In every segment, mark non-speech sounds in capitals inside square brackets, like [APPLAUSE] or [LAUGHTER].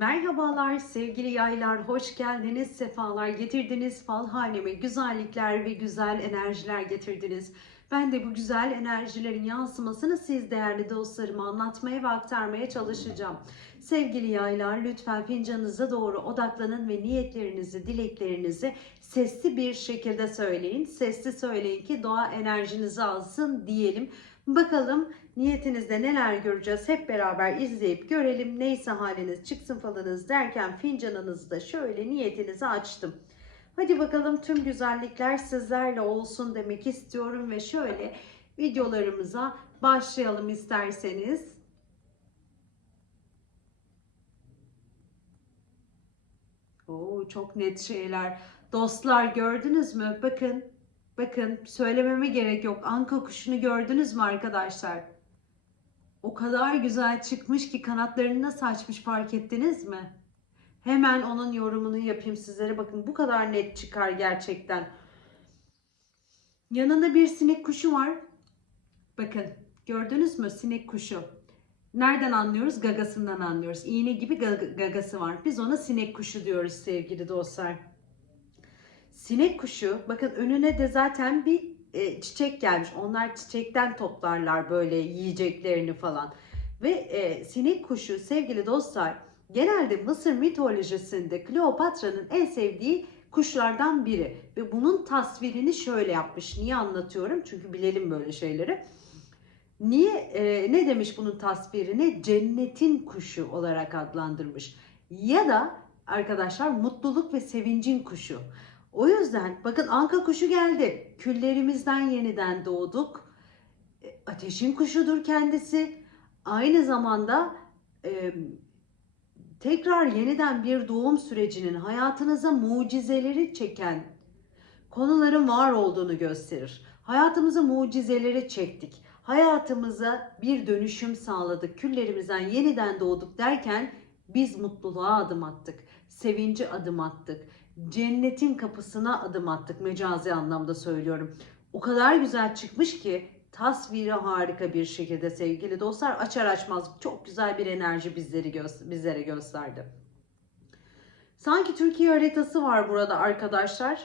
Merhabalar sevgili yaylar, hoş geldiniz, sefalar getirdiniz, fal haneme güzellikler ve güzel enerjiler getirdiniz. Ben de bu güzel enerjilerin yansımasını siz değerli dostlarıma anlatmaya ve aktarmaya çalışacağım. Sevgili yaylar lütfen fincanınıza doğru odaklanın ve niyetlerinizi, dileklerinizi sesli bir şekilde söyleyin. Sesli söyleyin ki doğa enerjinizi alsın diyelim. Bakalım niyetinizde neler göreceğiz hep beraber izleyip görelim. Neyse haliniz çıksın falınız derken fincanınızı da şöyle niyetinizi açtım. Hadi bakalım tüm güzellikler sizlerle olsun demek istiyorum ve şöyle videolarımıza başlayalım isterseniz. Oo, çok net şeyler. Dostlar gördünüz mü? Bakın Bakın söylememe gerek yok. Anka kuşunu gördünüz mü arkadaşlar? O kadar güzel çıkmış ki kanatlarını nasıl açmış fark ettiniz mi? Hemen onun yorumunu yapayım sizlere. Bakın bu kadar net çıkar gerçekten. Yanında bir sinek kuşu var. Bakın gördünüz mü sinek kuşu? Nereden anlıyoruz? Gagasından anlıyoruz. İğne gibi gagası var. Biz ona sinek kuşu diyoruz sevgili dostlar. Sinek kuşu bakın önüne de zaten bir e, çiçek gelmiş. Onlar çiçekten toplarlar böyle yiyeceklerini falan. Ve e, sinek kuşu sevgili dostlar genelde Mısır mitolojisinde Kleopatra'nın en sevdiği kuşlardan biri. Ve bunun tasvirini şöyle yapmış. Niye anlatıyorum? Çünkü bilelim böyle şeyleri. Niye e, ne demiş bunun tasvirini? Cennetin kuşu olarak adlandırmış. Ya da arkadaşlar mutluluk ve sevincin kuşu. O yüzden bakın anka kuşu geldi. Küllerimizden yeniden doğduk. E, ateşin kuşudur kendisi. Aynı zamanda e, tekrar yeniden bir doğum sürecinin hayatınıza mucizeleri çeken konuların var olduğunu gösterir. Hayatımıza mucizeleri çektik. Hayatımıza bir dönüşüm sağladık. Küllerimizden yeniden doğduk derken biz mutluluğa adım attık. Sevinci adım attık cennetin kapısına adım attık mecazi anlamda söylüyorum. O kadar güzel çıkmış ki tasviri harika bir şekilde sevgili dostlar açar açmaz çok güzel bir enerji bizleri gö bizlere gösterdi. Sanki Türkiye haritası var burada arkadaşlar.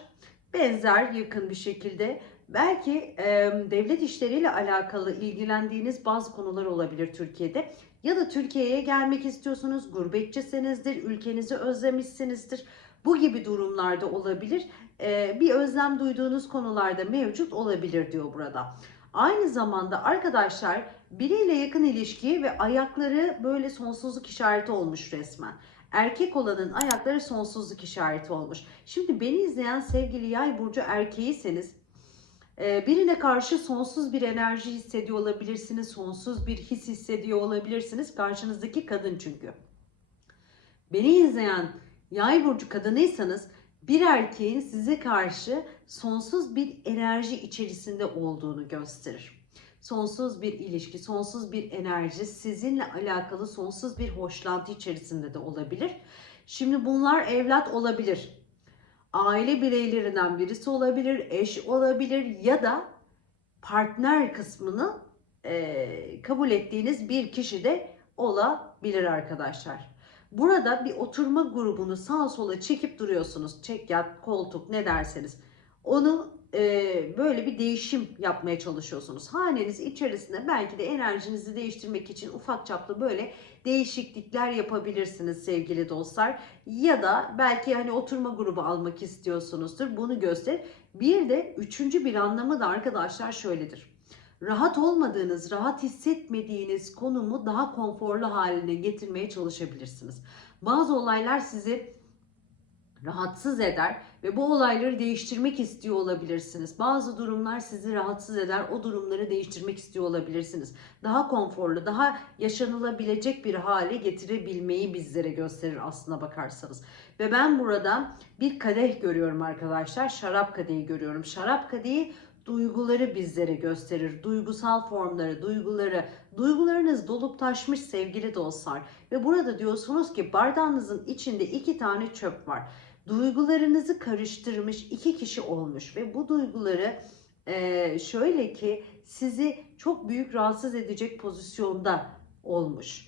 Benzer yakın bir şekilde. Belki e, devlet işleriyle alakalı ilgilendiğiniz bazı konular olabilir Türkiye'de. Ya da Türkiye'ye gelmek istiyorsunuz, gurbetçisinizdir, ülkenizi özlemişsinizdir bu gibi durumlarda olabilir. Ee, bir özlem duyduğunuz konularda mevcut olabilir diyor burada. Aynı zamanda arkadaşlar biriyle yakın ilişki ve ayakları böyle sonsuzluk işareti olmuş resmen. Erkek olanın ayakları sonsuzluk işareti olmuş. Şimdi beni izleyen sevgili yay burcu erkeğiyseniz e, birine karşı sonsuz bir enerji hissediyor olabilirsiniz. Sonsuz bir his hissediyor olabilirsiniz. Karşınızdaki kadın çünkü. Beni izleyen yay burcu kadınıysanız bir erkeğin size karşı sonsuz bir enerji içerisinde olduğunu gösterir. Sonsuz bir ilişki, sonsuz bir enerji, sizinle alakalı sonsuz bir hoşlantı içerisinde de olabilir. Şimdi bunlar evlat olabilir. Aile bireylerinden birisi olabilir, eş olabilir ya da partner kısmını e, kabul ettiğiniz bir kişi de olabilir arkadaşlar. Burada bir oturma grubunu sağa sola çekip duruyorsunuz. Çek yat, koltuk ne derseniz. Onu e, böyle bir değişim yapmaya çalışıyorsunuz. Haneniz içerisinde belki de enerjinizi değiştirmek için ufak çaplı böyle değişiklikler yapabilirsiniz sevgili dostlar. Ya da belki hani oturma grubu almak istiyorsunuzdur. Bunu göster. Bir de üçüncü bir anlamı da arkadaşlar şöyledir rahat olmadığınız, rahat hissetmediğiniz konumu daha konforlu haline getirmeye çalışabilirsiniz. Bazı olaylar sizi rahatsız eder ve bu olayları değiştirmek istiyor olabilirsiniz. Bazı durumlar sizi rahatsız eder. O durumları değiştirmek istiyor olabilirsiniz. Daha konforlu, daha yaşanılabilecek bir hale getirebilmeyi bizlere gösterir aslına bakarsanız. Ve ben burada bir kadeh görüyorum arkadaşlar. Şarap kadehi görüyorum. Şarap kadehi duyguları bizlere gösterir. Duygusal formları, duyguları, duygularınız dolup taşmış sevgili dostlar. Ve burada diyorsunuz ki bardağınızın içinde iki tane çöp var. Duygularınızı karıştırmış iki kişi olmuş ve bu duyguları e, şöyle ki sizi çok büyük rahatsız edecek pozisyonda olmuş.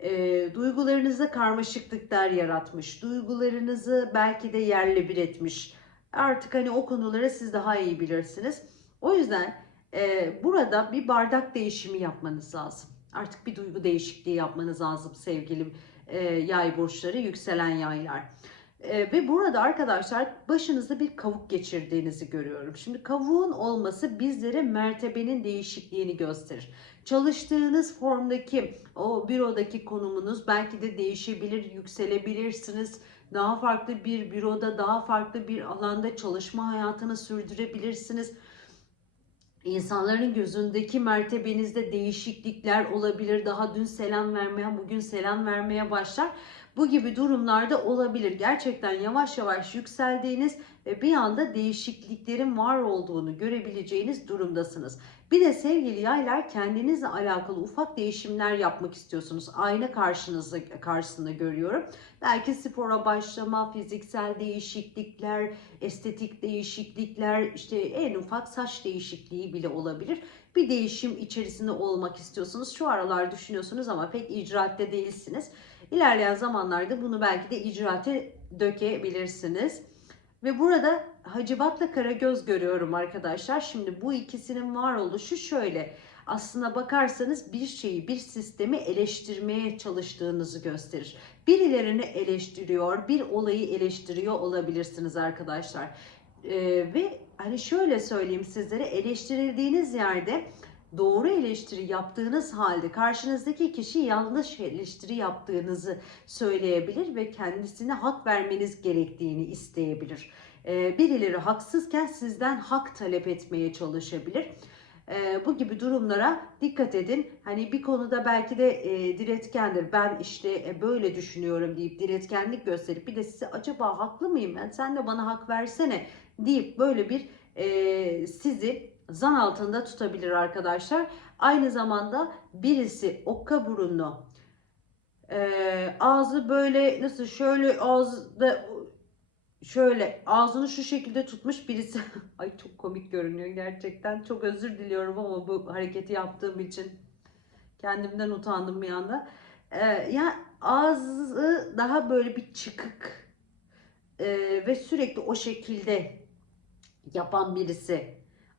e, duygularınızda karmaşıklıklar yaratmış. Duygularınızı belki de yerle bir etmiş. Artık hani o konuları siz daha iyi bilirsiniz. O yüzden e, burada bir bardak değişimi yapmanız lazım. Artık bir duygu değişikliği yapmanız lazım sevgili e, yay burçları, yükselen yaylar. E, ve burada arkadaşlar başınızda bir kavuk geçirdiğinizi görüyorum. Şimdi kavuğun olması bizlere mertebenin değişikliğini gösterir. Çalıştığınız formdaki o bürodaki konumunuz belki de değişebilir, yükselebilirsiniz. Daha farklı bir büroda, daha farklı bir alanda çalışma hayatını sürdürebilirsiniz. İnsanların gözündeki mertebenizde değişiklikler olabilir. Daha dün selam vermeyen bugün selam vermeye başlar. Bu gibi durumlarda olabilir. Gerçekten yavaş yavaş yükseldiğiniz ve bir anda değişikliklerin var olduğunu görebileceğiniz durumdasınız. Bir de sevgili yaylar kendinizle alakalı ufak değişimler yapmak istiyorsunuz. Ayna karşınızda karşısında görüyorum. Belki spora başlama, fiziksel değişiklikler, estetik değişiklikler, işte en ufak saç değişikliği bile olabilir. Bir değişim içerisinde olmak istiyorsunuz. Şu aralar düşünüyorsunuz ama pek icraatte değilsiniz. İlerleyen zamanlarda bunu belki de icraate dökebilirsiniz. Ve burada Hacivat'la Karagöz görüyorum arkadaşlar. Şimdi bu ikisinin var oluşu şöyle. Aslına bakarsanız bir şeyi, bir sistemi eleştirmeye çalıştığınızı gösterir. Birilerini eleştiriyor, bir olayı eleştiriyor olabilirsiniz arkadaşlar. Ee, ve hani şöyle söyleyeyim sizlere eleştirildiğiniz yerde doğru eleştiri yaptığınız halde karşınızdaki kişi yanlış eleştiri yaptığınızı söyleyebilir ve kendisine hak vermeniz gerektiğini isteyebilir. Ee, birileri haksızken sizden hak talep etmeye çalışabilir. Ee, bu gibi durumlara dikkat edin. Hani bir konuda belki de e, diretkendir. Ben işte e, böyle düşünüyorum deyip diretkenlik gösterip bir de size acaba haklı mıyım ben? Sen de bana hak versene deyip böyle bir e, sizi zan altında tutabilir arkadaşlar. Aynı zamanda birisi okka burunlu e, ağzı böyle nasıl şöyle ağızda şöyle ağzını şu şekilde tutmuş birisi. [LAUGHS] Ay çok komik görünüyor gerçekten. Çok özür diliyorum ama bu hareketi yaptığım için kendimden utandım bir anda. Ee, ya ağzı daha böyle bir çıkık ee, ve sürekli o şekilde yapan birisi.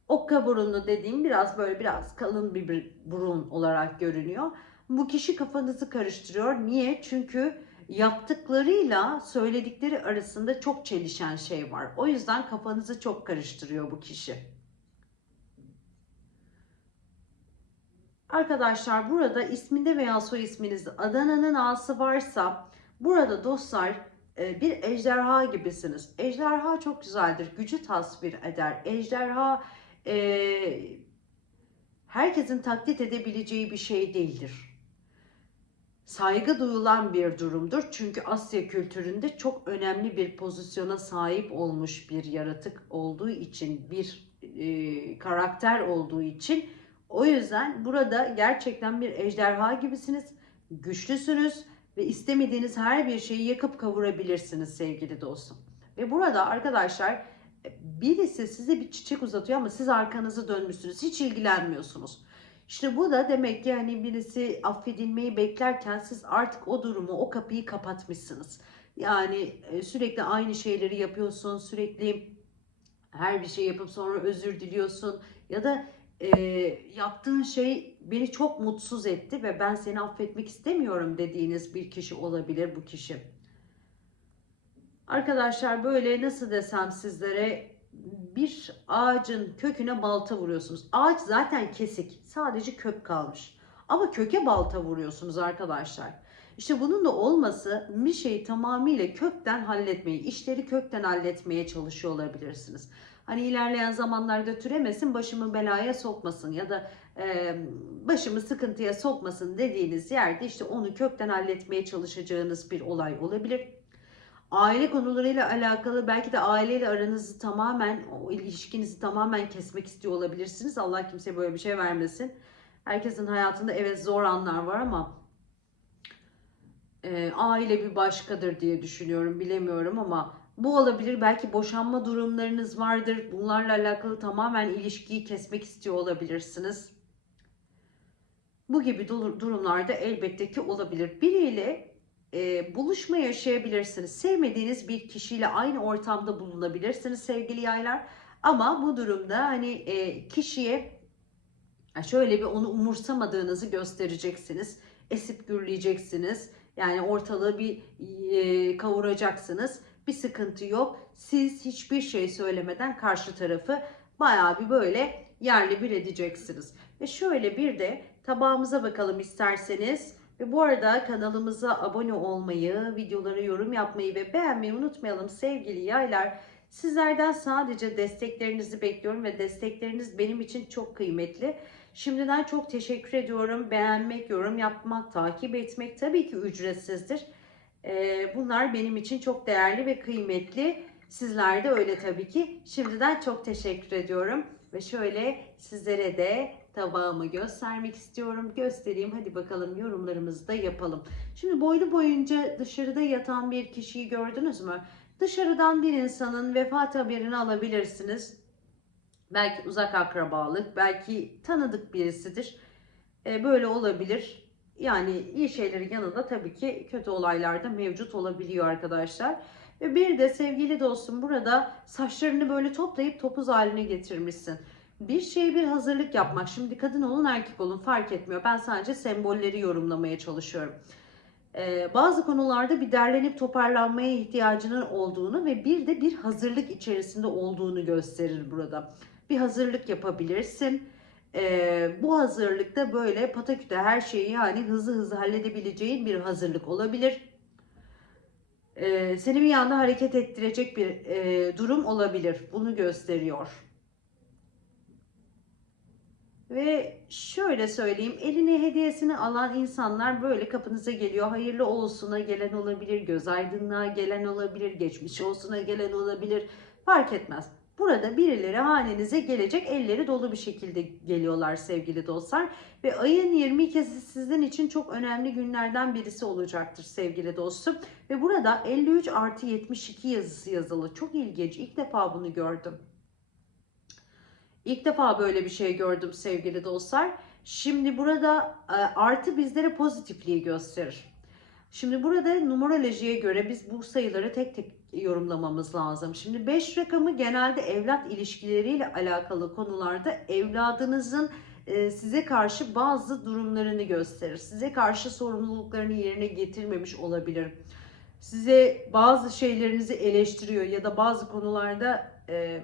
Okka burunlu dediğim biraz böyle biraz kalın bir burun olarak görünüyor. Bu kişi kafanızı karıştırıyor. Niye? Çünkü yaptıklarıyla söyledikleri arasında çok çelişen şey var. O yüzden kafanızı çok karıştırıyor bu kişi. Arkadaşlar burada isminde veya soy isminizde Adana'nın A'sı varsa burada dostlar e, bir ejderha gibisiniz. Ejderha çok güzeldir. Gücü tasvir eder. Ejderha e, herkesin taklit edebileceği bir şey değildir saygı duyulan bir durumdur. Çünkü Asya kültüründe çok önemli bir pozisyona sahip olmuş bir yaratık olduğu için, bir e, karakter olduğu için o yüzden burada gerçekten bir ejderha gibisiniz, güçlüsünüz ve istemediğiniz her bir şeyi yakıp kavurabilirsiniz sevgili dostum. Ve burada arkadaşlar birisi size bir çiçek uzatıyor ama siz arkanızı dönmüşsünüz, hiç ilgilenmiyorsunuz. İşte bu da demek ki hani birisi affedilmeyi beklerken siz artık o durumu, o kapıyı kapatmışsınız. Yani e, sürekli aynı şeyleri yapıyorsun, sürekli her bir şey yapıp sonra özür diliyorsun ya da e, yaptığın şey beni çok mutsuz etti ve ben seni affetmek istemiyorum dediğiniz bir kişi olabilir bu kişi. Arkadaşlar böyle nasıl desem sizlere bir ağacın köküne balta vuruyorsunuz. Ağaç zaten kesik. Sadece kök kalmış. Ama köke balta vuruyorsunuz arkadaşlar. İşte bunun da olması bir şeyi tamamıyla kökten halletmeyi, işleri kökten halletmeye çalışıyor olabilirsiniz. Hani ilerleyen zamanlarda türemesin, başımı belaya sokmasın ya da e, başımı sıkıntıya sokmasın dediğiniz yerde işte onu kökten halletmeye çalışacağınız bir olay olabilir aile konularıyla alakalı belki de aileyle aranızı tamamen o ilişkinizi tamamen kesmek istiyor olabilirsiniz. Allah kimseye böyle bir şey vermesin. Herkesin hayatında evet zor anlar var ama e, aile bir başkadır diye düşünüyorum. Bilemiyorum ama bu olabilir. Belki boşanma durumlarınız vardır. Bunlarla alakalı tamamen ilişkiyi kesmek istiyor olabilirsiniz. Bu gibi dur- durumlarda elbette ki olabilir. Biriyle e, buluşma yaşayabilirsiniz. Sevmediğiniz bir kişiyle aynı ortamda bulunabilirsiniz sevgili yaylar. Ama bu durumda hani e, kişiye şöyle bir onu umursamadığınızı göstereceksiniz. Esip gürleyeceksiniz. Yani ortalığı bir e, kavuracaksınız. Bir sıkıntı yok. Siz hiçbir şey söylemeden karşı tarafı bayağı bir böyle yerli bir edeceksiniz. Ve şöyle bir de tabağımıza bakalım isterseniz. Ve bu arada kanalımıza abone olmayı, videolara yorum yapmayı ve beğenmeyi unutmayalım sevgili yaylar. Sizlerden sadece desteklerinizi bekliyorum ve destekleriniz benim için çok kıymetli. Şimdiden çok teşekkür ediyorum. Beğenmek, yorum yapmak, takip etmek tabii ki ücretsizdir. Ee, bunlar benim için çok değerli ve kıymetli. Sizler de öyle tabii ki. Şimdiden çok teşekkür ediyorum. Ve şöyle sizlere de tabağımı göstermek istiyorum. Göstereyim. Hadi bakalım yorumlarımızı da yapalım. Şimdi boylu boyunca dışarıda yatan bir kişiyi gördünüz mü? Dışarıdan bir insanın vefat haberini alabilirsiniz. Belki uzak akrabalık, belki tanıdık birisidir. E, böyle olabilir. Yani iyi şeylerin yanında tabii ki kötü olaylar da mevcut olabiliyor arkadaşlar. Ve bir de sevgili dostum burada saçlarını böyle toplayıp topuz haline getirmişsin. Bir şeye bir hazırlık yapmak. Şimdi kadın olun erkek olun fark etmiyor. Ben sadece sembolleri yorumlamaya çalışıyorum. Ee, bazı konularda bir derlenip toparlanmaya ihtiyacının olduğunu ve bir de bir hazırlık içerisinde olduğunu gösterir burada. Bir hazırlık yapabilirsin. Ee, bu hazırlıkta böyle pataküte her şeyi yani hızlı hızlı halledebileceğin bir hazırlık olabilir. Ee, seni bir anda hareket ettirecek bir e, durum olabilir. Bunu gösteriyor. Ve şöyle söyleyeyim, eline hediyesini alan insanlar böyle kapınıza geliyor. Hayırlı olsuna gelen olabilir, göz aydınlığa gelen olabilir, geçmiş olsuna gelen olabilir. Fark etmez. Burada birileri hanenize gelecek, elleri dolu bir şekilde geliyorlar sevgili dostlar. Ve ayın 22'si sizin için çok önemli günlerden birisi olacaktır sevgili dostum. Ve burada 53 artı 72 yazısı yazılı. Çok ilginç. İlk defa bunu gördüm. İlk defa böyle bir şey gördüm sevgili dostlar. Şimdi burada e, artı bizlere pozitifliği gösterir. Şimdi burada numerolojiye göre biz bu sayıları tek tek yorumlamamız lazım. Şimdi 5 rakamı genelde evlat ilişkileriyle alakalı konularda evladınızın e, size karşı bazı durumlarını gösterir. Size karşı sorumluluklarını yerine getirmemiş olabilir. Size bazı şeylerinizi eleştiriyor ya da bazı konularda e,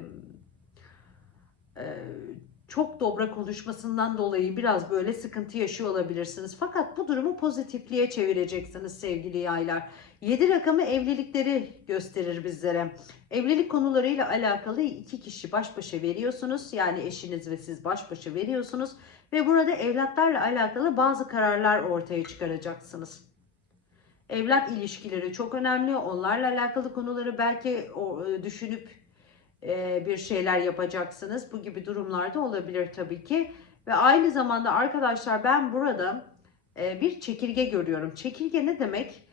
çok dobra konuşmasından dolayı biraz böyle sıkıntı yaşıyor olabilirsiniz. Fakat bu durumu pozitifliğe çevireceksiniz sevgili yaylar. 7 rakamı evlilikleri gösterir bizlere. Evlilik konularıyla alakalı iki kişi baş başa veriyorsunuz. Yani eşiniz ve siz baş başa veriyorsunuz. Ve burada evlatlarla alakalı bazı kararlar ortaya çıkaracaksınız. Evlat ilişkileri çok önemli. Onlarla alakalı konuları belki düşünüp bir şeyler yapacaksınız. Bu gibi durumlarda olabilir tabii ki. Ve aynı zamanda arkadaşlar ben burada bir çekirge görüyorum. Çekirge ne demek?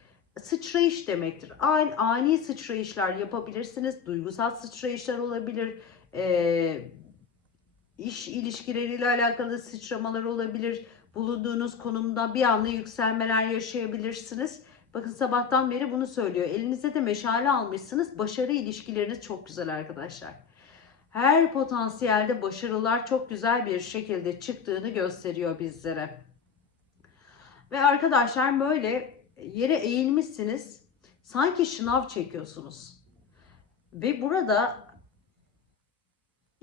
Sıçrayış demektir. Ani, ani sıçrayışlar yapabilirsiniz. Duygusal sıçrayışlar olabilir. iş ilişkileriyle alakalı sıçramalar olabilir. Bulunduğunuz konumda bir anda yükselmeler yaşayabilirsiniz. Bakın sabahtan beri bunu söylüyor. Elinizde de meşale almışsınız. Başarı ilişkileriniz çok güzel arkadaşlar. Her potansiyelde başarılar çok güzel bir şekilde çıktığını gösteriyor bizlere. Ve arkadaşlar böyle yere eğilmişsiniz. Sanki şınav çekiyorsunuz. Ve burada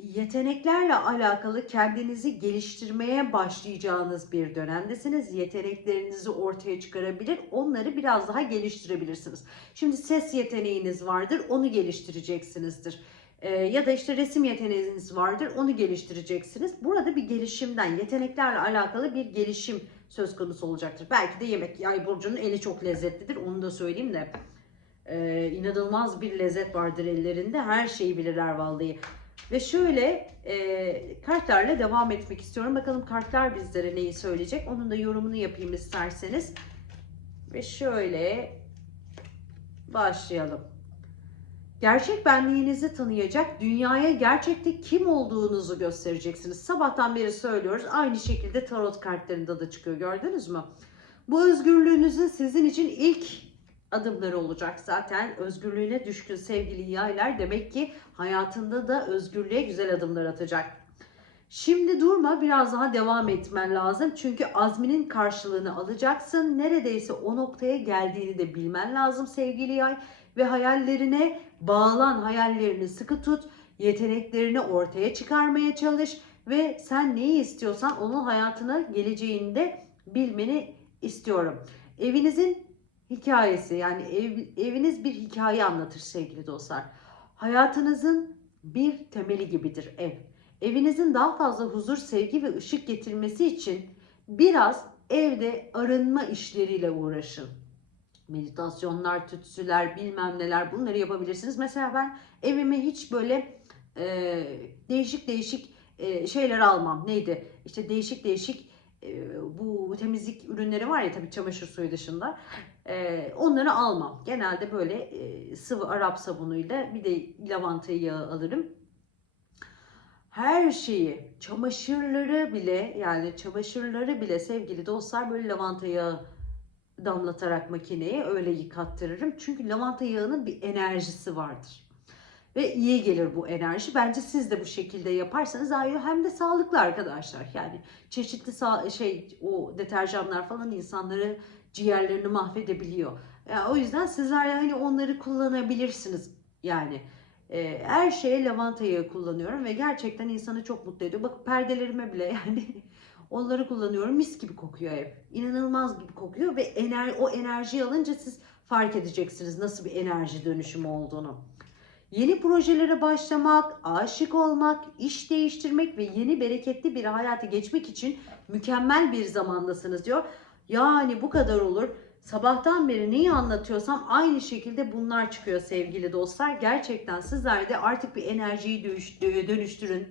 yeteneklerle alakalı kendinizi geliştirmeye başlayacağınız bir dönemdesiniz. Yeteneklerinizi ortaya çıkarabilir, onları biraz daha geliştirebilirsiniz. Şimdi ses yeteneğiniz vardır, onu geliştireceksinizdir. Ee, ya da işte resim yeteneğiniz vardır, onu geliştireceksiniz. Burada bir gelişimden, yeteneklerle alakalı bir gelişim söz konusu olacaktır. Belki de yemek, yay burcunun eli çok lezzetlidir, onu da söyleyeyim de. Ee, inanılmaz bir lezzet vardır ellerinde. Her şeyi bilirler vallahi. Ve şöyle e, kartlarla devam etmek istiyorum. Bakalım kartlar bizlere neyi söyleyecek. Onun da yorumunu yapayım isterseniz. Ve şöyle başlayalım. Gerçek benliğinizi tanıyacak, dünyaya gerçekte kim olduğunuzu göstereceksiniz. Sabahtan beri söylüyoruz. Aynı şekilde tarot kartlarında da çıkıyor. Gördünüz mü? Bu özgürlüğünüzün sizin için ilk adımları olacak zaten. Özgürlüğüne düşkün sevgili yaylar demek ki hayatında da özgürlüğe güzel adımlar atacak. Şimdi durma biraz daha devam etmen lazım. Çünkü azminin karşılığını alacaksın. Neredeyse o noktaya geldiğini de bilmen lazım sevgili yay. Ve hayallerine bağlan, hayallerini sıkı tut. Yeteneklerini ortaya çıkarmaya çalış. Ve sen neyi istiyorsan onun hayatına geleceğinde bilmeni istiyorum. Evinizin hikayesi yani ev, eviniz bir hikaye anlatır sevgili dostlar. Hayatınızın bir temeli gibidir ev. Evinizin daha fazla huzur, sevgi ve ışık getirmesi için biraz evde arınma işleriyle uğraşın. Meditasyonlar, tütsüler, bilmem neler bunları yapabilirsiniz. Mesela ben evime hiç böyle e, değişik değişik e, şeyler almam. Neydi? İşte değişik değişik e, bu temizlik ürünleri var ya tabii çamaşır suyu dışında. E, onları almam. Genelde böyle e, sıvı Arap sabunuyla bir de lavanta yağı alırım her şeyi, çamaşırları bile yani çamaşırları bile sevgili dostlar böyle lavanta yağı damlatarak makineye öyle yıkattırırım. Çünkü lavanta yağının bir enerjisi vardır. Ve iyi gelir bu enerji. Bence siz de bu şekilde yaparsanız daha hem de sağlıklı arkadaşlar. Yani çeşitli şey o deterjanlar falan insanları ciğerlerini mahvedebiliyor. Yani o yüzden sizler yani onları kullanabilirsiniz. Yani e, her şeye lavanta yağı kullanıyorum ve gerçekten insanı çok mutlu ediyor. Bak perdelerime bile [LAUGHS] yani onları kullanıyorum. Mis gibi kokuyor ev. İnanılmaz gibi kokuyor ve ener o enerjiyi alınca siz fark edeceksiniz nasıl bir enerji dönüşümü olduğunu. Yeni projelere başlamak, aşık olmak, iş değiştirmek ve yeni bereketli bir hayatı geçmek için mükemmel bir zamandasınız diyor. Yani bu kadar olur. Sabahtan beri neyi anlatıyorsam aynı şekilde bunlar çıkıyor sevgili dostlar. Gerçekten sizler de artık bir enerjiyi dönüştürün.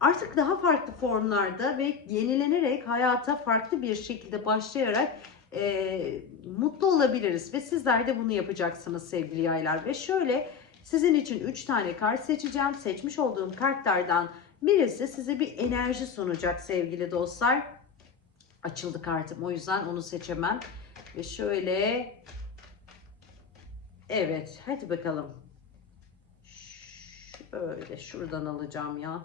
Artık daha farklı formlarda ve yenilenerek hayata farklı bir şekilde başlayarak e, mutlu olabiliriz. Ve sizler de bunu yapacaksınız sevgili yaylar. Ve şöyle sizin için 3 tane kart seçeceğim. Seçmiş olduğum kartlardan birisi size bir enerji sunacak sevgili dostlar. Açıldı kartım o yüzden onu seçemem. Ve şöyle Evet hadi bakalım. Şöyle şuradan alacağım ya.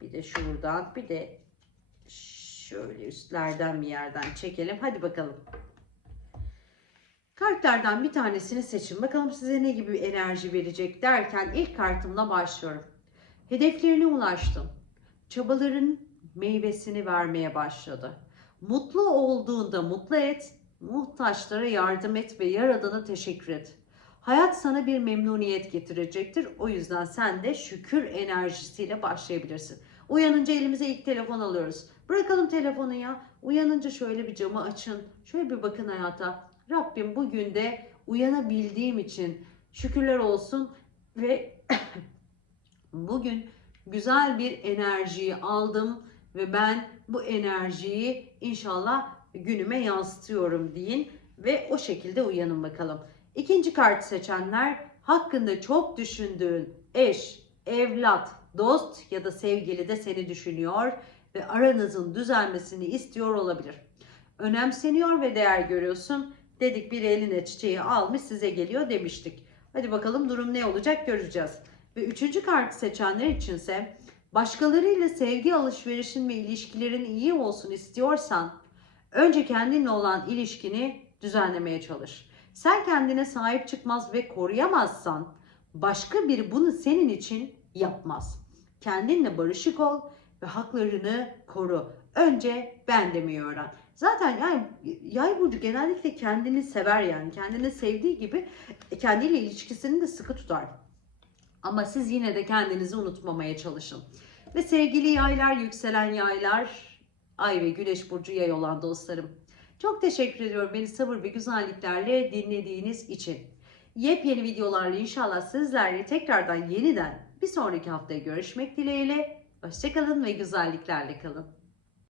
Bir de şuradan bir de şöyle üstlerden bir yerden çekelim. Hadi bakalım. Kartlardan bir tanesini seçin. Bakalım size ne gibi enerji verecek derken ilk kartımla başlıyorum. Hedeflerine ulaştın. Çabaların meyvesini vermeye başladı. Mutlu olduğunda mutlu et, muhtaçlara yardım et ve yaradana teşekkür et. Hayat sana bir memnuniyet getirecektir. O yüzden sen de şükür enerjisiyle başlayabilirsin. Uyanınca elimize ilk telefon alıyoruz. Bırakalım telefonu ya. Uyanınca şöyle bir camı açın. Şöyle bir bakın hayata. Rabbim bugün de uyanabildiğim için şükürler olsun ve [COUGHS] bugün güzel bir enerjiyi aldım ve ben bu enerjiyi inşallah günüme yansıtıyorum deyin ve o şekilde uyanın bakalım. İkinci kart seçenler hakkında çok düşündüğün eş, evlat, dost ya da sevgili de seni düşünüyor ve aranızın düzelmesini istiyor olabilir. Önemseniyor ve değer görüyorsun. Dedik bir eline çiçeği almış size geliyor demiştik. Hadi bakalım durum ne olacak göreceğiz. Ve üçüncü kartı seçenler içinse başkalarıyla sevgi alışverişin ve ilişkilerin iyi olsun istiyorsan önce kendinle olan ilişkini düzenlemeye çalış. Sen kendine sahip çıkmaz ve koruyamazsan başka biri bunu senin için yapmaz. Kendinle barışık ol ve haklarını koru. Önce ben demeyi öğren. Zaten yani yay burcu genellikle kendini sever yani. Kendini sevdiği gibi kendiyle ilişkisini de sıkı tutar. Ama siz yine de kendinizi unutmamaya çalışın. Ve sevgili yaylar, yükselen yaylar, ay ve güneş burcu yay olan dostlarım. Çok teşekkür ediyorum beni sabır ve güzelliklerle dinlediğiniz için. Yepyeni videolarla inşallah sizlerle tekrardan yeniden bir sonraki haftaya görüşmek dileğiyle. Hoşçakalın ve güzelliklerle kalın.